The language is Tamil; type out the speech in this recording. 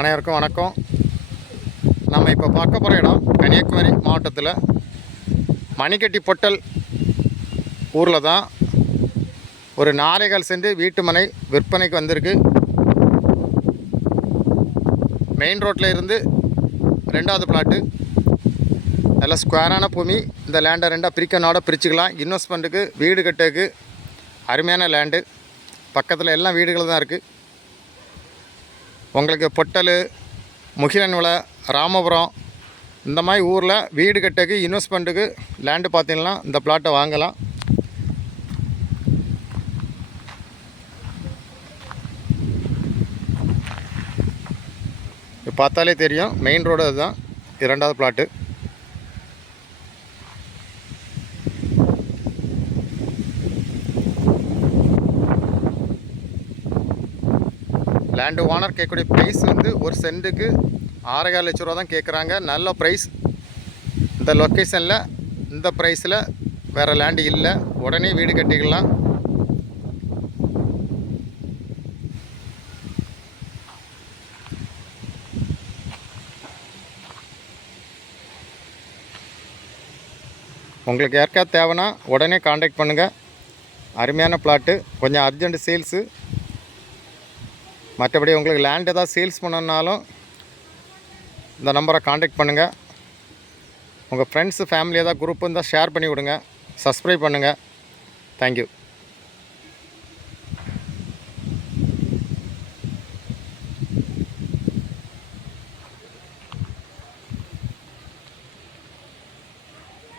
அனைவருக்கும் வணக்கம். நம்ம இப்போ பார்க்க போகிற இடம் கன்னியாகுமரி மாவட்டத்தில் மணிக்கட்டி பொட்டல் ஊரில் தான் ஒரு நாளைகள் சென்று வீட்டு மனை விற்பனைக்கு வந்திருக்கு. மெயின் ரோட்டில் இருந்து ரெண்டாவது பிளாட்டு நல்ல ஸ்கொயரான பூமி. இந்த லேண்டை ரெண்டாக பிரிக்கனோட பிரிச்சுக்கலாம். இன்வெஸ்ட்மெண்ட்டுக்கு வீடு கட்டுறதுக்கு அருமையான லேண்டு பக்கத்தில் எல்லாம் வீடுகள் தான் இருக்குது உங்களுக்கு பொட்டல் முகிலன்விளை ராமபுரம் இந்த மாதிரி ஊரில் வீடு கட்டக்கு இன்வெஸ்ட்மெண்ட்டுக்கு லேண்டு பார்த்தீங்கன்னா இந்த பிளாட்டை வாங்கலாம். இது பார்த்தாலே தெரியும். மெயின் ரோடு அதுதான். இரண்டாவது பிளாட்டு லேண்டு ஓனர் கேட்கக்கூடிய ப்ரைஸ் வந்து ஒரு சென்ட்டுக்கு ஆறரை லட்ச ரூபா தான் கேட்குறாங்க. நல்ல ப்ரைஸ் இந்த லொக்கேஷனில் இந்த ப்ரைஸில் வேறு லேண்டு இல்லை. உடனே வீடு கட்டிக்கலாம் உங்களுக்கு யாருக்கா தேவைன்னா உடனே காண்டாக்ட் பண்ணுங்கள் அருமையான பிளாட்டு கொஞ்சம் அர்ஜென்ட் சேல்ஸு மற்றபடி உங்களுக்கு லேண்ட் ஏதாவது சேல்ஸ் பண்ணனாலும் இந்த நம்பரை காண்டாக்ட் பண்ணுங்கள் உங்கள் ஃப்ரெண்ட்ஸு ஃபேமிலி ஏதாவது குரூப் இருந்தால் ஷேர் பண்ணி விடுங்க. சப்ஸ்கிரைப் பண்ணுங்கள் தேங்க்யூ